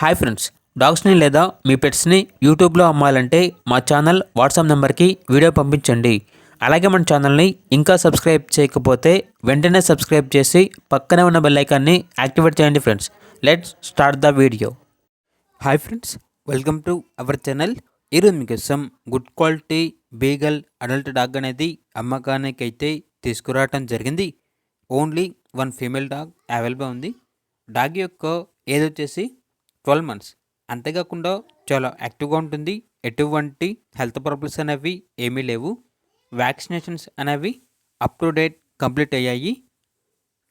Hi friends, డాగ్స్ని లేదా మీ పెట్స్ని యూట్యూబ్లో అమ్మాలంటే మా ఛానల్ వాట్సాప్ నెంబర్కి వీడియో పంపించండి. అలాగే మన ఛానల్ని ఇంకా సబ్స్క్రైబ్ చేయకపోతే వెంటనే సబ్స్క్రైబ్ చేసి పక్కనే ఉన్న బెల్ ఐకాన్ని యాక్టివేట్ చేయండి friends. Let's start the video. Hi friends, welcome to our channel. ఈరోజు మీకోసం good quality beagle adult dog అనేది అమ్మకానికైతే తీసుకురావటం జరిగింది. Only one female dog available ఉంది. డాగ్ యొక్క ఏజ్ వచ్చేసి 12 మంత్స్. అంతేకాకుండా చాలా యాక్టివ్గా ఉంటుంది. ఎటువంటి హెల్త్ ప్రాబ్లమ్స్ అనేవి ఏమీ లేవు. వ్యాక్సినేషన్స్ అనేవి అప్ టు డేట్ కంప్లీట్ అయ్యాయి.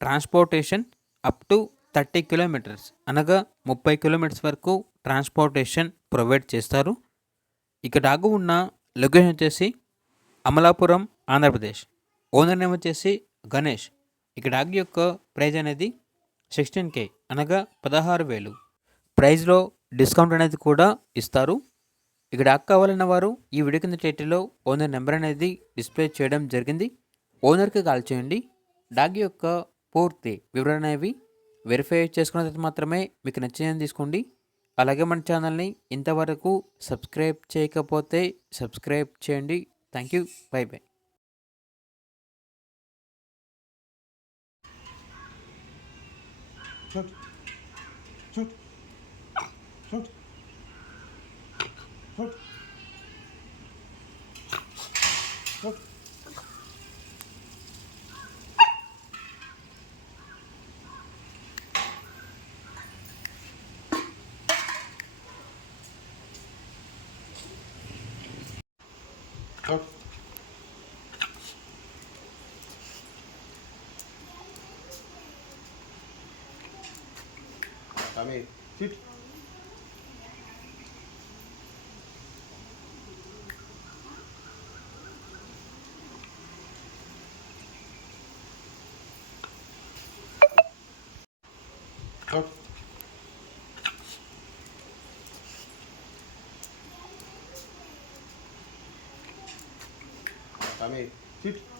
ట్రాన్స్పోర్టేషన్ అప్ టు 30 కిలోమీటర్స్ అనగా 30 కిలోమీటర్స్ వరకు ట్రాన్స్పోర్టేషన్ ప్రొవైడ్ చేస్తారు. ఇక డాగ్ ఉన్న లొకేషన్ వచ్చేసి అమలాపురం, ఆంధ్రప్రదేశ్. ఓనర్ నేమ్ వచ్చేసి గణేష్. ఇక డాగ్ యొక్క ప్రైజ్ అనేది 16K అనగా 16,000. ప్రైజ్లో డిస్కౌంట్ అనేది కూడా ఇస్తారు. ఇక డాగ్ కావాలన్న వారు ఈ వీడియో కింద టైటిల్లో ఓనర్ నెంబర్ అనేది డిస్ప్లే చేయడం జరిగింది. ఓనర్కి కాల్ చేయండి. డాగ్ యొక్క పూర్తి వివరణ అనేవి వెరిఫై చేసుకున్న తర్వాత మాత్రమే మీకు నచ్చిందని తీసుకోండి. అలాగే మన ఛానల్ని ఇంతవరకు సబ్స్క్రైబ్ చేయకపోతే సబ్స్క్రైబ్ చేయండి. Thank you. By by. Shoot. Shoot. Shoot. Shoot. Shoot. Shoot. Come here. Sit. Out. Come here. Sit.